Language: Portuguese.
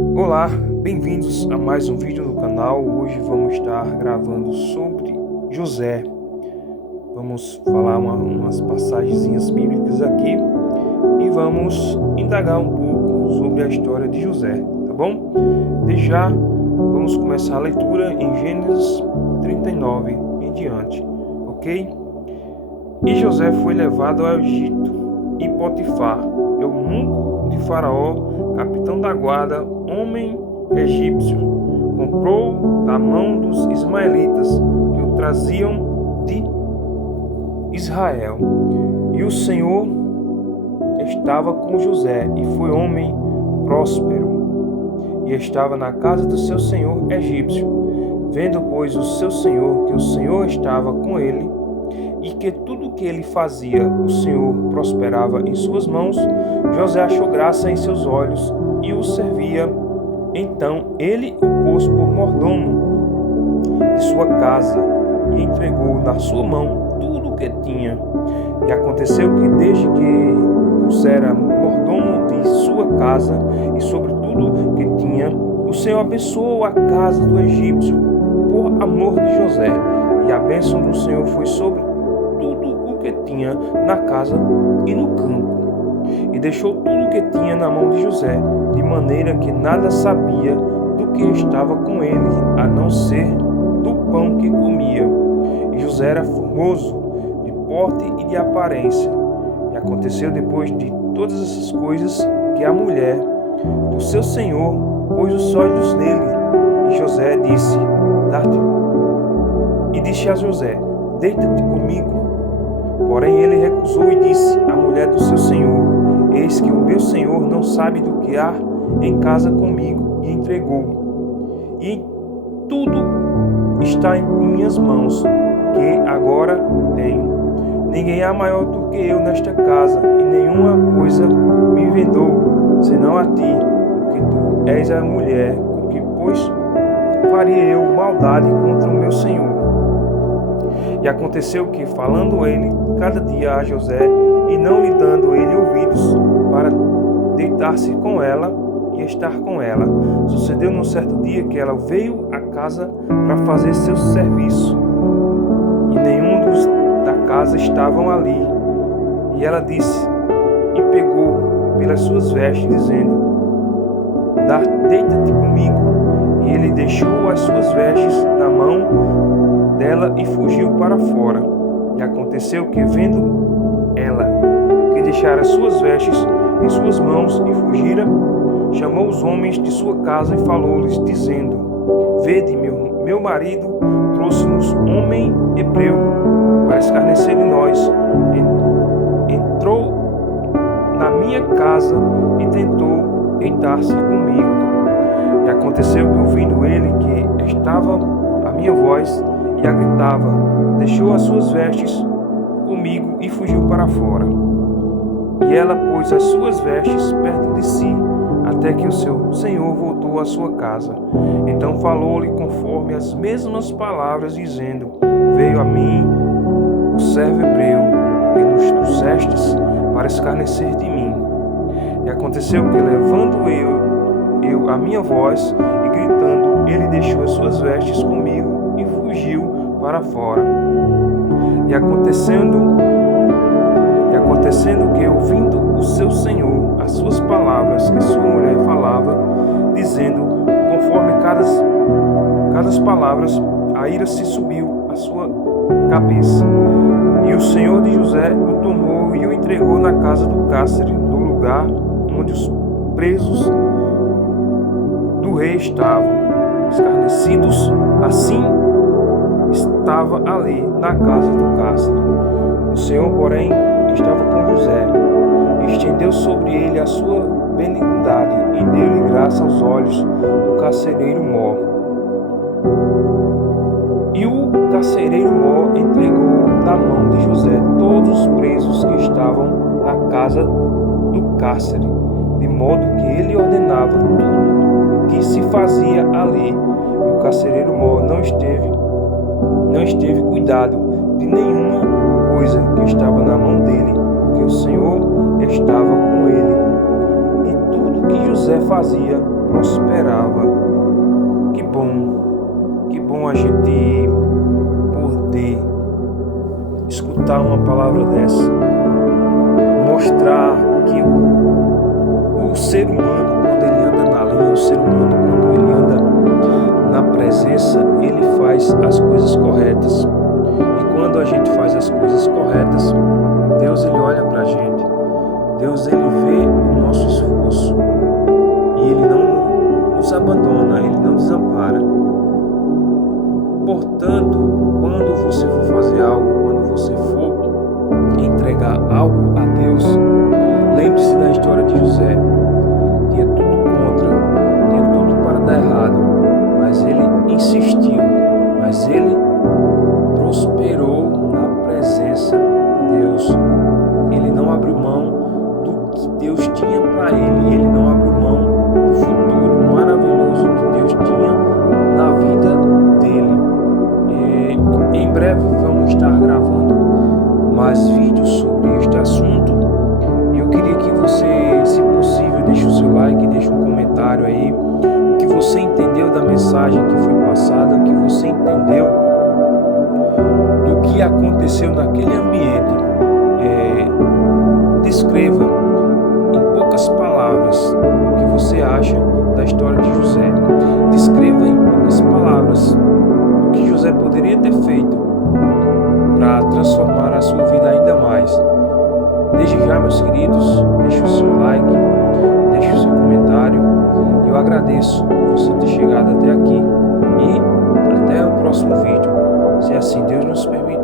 Olá, bem-vindos a mais um vídeo no canal. Hoje vamos estar gravando sobre José. Vamos falar umas passagenzinhas bíblicas aqui e vamos indagar um pouco sobre a história de José, tá bom? Desde já, vamos começar a leitura em Gênesis 39 em diante, ok? E José foi levado ao Egito, e Potifar, eunuco de Faraó, capitão da guarda, homem egípcio, comprou da mão dos ismaelitas que o traziam de Israel. E o Senhor estava com José, e foi homem próspero, e estava na casa do seu senhor egípcio. Vendo, pois, o seu senhor que o Senhor estava com ele, e que tudo o que ele fazia, o Senhor prosperava em suas mãos, José achou graça em seus olhos e o servia. Então ele o pôs por mordomo de sua casa e entregou na sua mão tudo o que tinha. E aconteceu que, desde que pusera mordomo de sua casa e sobre tudo que tinha, o Senhor abençoou a casa do egípcio por amor de José. E a bênção do Senhor foi sobre tudo o que tinha na casa e no campo. E deixou tudo o que tinha na mão de José, de maneira que nada sabia do que estava com ele, a não ser do pão que comia. E José era formoso de porte e de aparência. E aconteceu, depois de todas essas coisas, que a mulher do seu senhor pôs os olhos nele. E José disse: E disse a José: Deita-te comigo. Porém ele recusou e disse à mulher do seu senhor: Eis que o meu senhor não sabe do que há em casa comigo. E entregou. E tudo está em minhas mãos, que agora tenho. Ninguém há maior do que eu nesta casa, e nenhuma coisa me vendou, senão a ti, porque tu és a mulher com que, pois, faria eu maldade contra o meu senhor. E aconteceu que, falando ele cada dia a José, e não lhe dando ele ouvidos para deitar-se com ela e estar com ela, sucedeu num certo dia que ela veio à casa para fazer seu serviço, e nenhum dos da casa estavam ali. E ela disse, e pegou pelas suas vestes, dizendo: Deita-te comigo. E ele deixou as suas vestes na mão dela e fugiu para fora. E aconteceu que, vendo ela que deixara as suas vestes em suas mãos e fugira, chamou os homens de sua casa e falou-lhes, dizendo: Vede, meu marido trouxe-nos homem hebreu para escarnecer de nós. Entrou na minha casa e tentou deitar-se comigo. E aconteceu que, ouvindo ele que estava a minha voz e a gritava, deixou as suas vestes comigo e fugiu para fora. E ela pôs as suas vestes perto de si, até que o seu senhor voltou à sua casa. Então falou-lhe conforme as mesmas palavras, dizendo: Veio a mim o servo hebreu que nos trouxestes para escarnecer de mim. E aconteceu que, levando eu a minha voz e gritando, ele deixou as suas vestes comigo e fugiu para fora. E acontecendo que, ouvindo o seu senhor as suas palavras que sua mulher falava, dizendo conforme cada palavras, a ira se subiu à sua cabeça. E o senhor de José o tomou e o entregou na casa do cárcere, no lugar onde os presos do rei estavam escarnecidos. Assim estava ali na casa do cárcere. O Senhor, porém, estava com José, e estendeu sobre ele a sua benignidade, e deu-lhe graça aos olhos do carcereiro mor. E o carcereiro mor entregou na mão de José todos os presos que estavam na casa do cárcere, de modo que ele ordenava tudo o que se fazia ali. E o carcereiro mor não esteve cuidado de nenhuma coisa que estava na mão dele, porque o Senhor estava com ele. E tudo que José fazia prosperava. escutar uma palavra dessa, mostrar que o ser humano, quando ele anda na linha, o ser humano, quando ele anda na presença, ele faz as coisas corretas. E quando a gente faz as coisas corretas, Deus ele olha pra gente, Deus ele vê o nosso esforço e ele não nos abandona, ele não desampara. Portanto, quando você for fazer algo, quando você for entregar algo a Deus, lembre-se da história de José. Tinha tudo contra, tinha tudo para dar errado, mas ele insistiu, mas ele prosperou na presença de Deus. Ele não abriu mão do que Deus tinha para ele, ele não abriu mão do futuro maravilhoso que Deus tinha na vida dele. Em breve vamos estar gravando mais vídeos sobre este assunto. Eu queria que você, se possível, deixe o seu like, deixe um comentário aí, o que você entendeu da mensagem que foi passada, o que você entendeu do que aconteceu naquele ambiente. Descreva em poucas palavras o que você acha da história de José. Descreva em poucas palavras o que José poderia ter feito para transformar a sua vida ainda mais. Desde já, meus queridos, deixe o seu like, deixe o seu comentário. Eu agradeço por você ter chegado até aqui e até o próximo vídeo, se assim Deus nos permitir.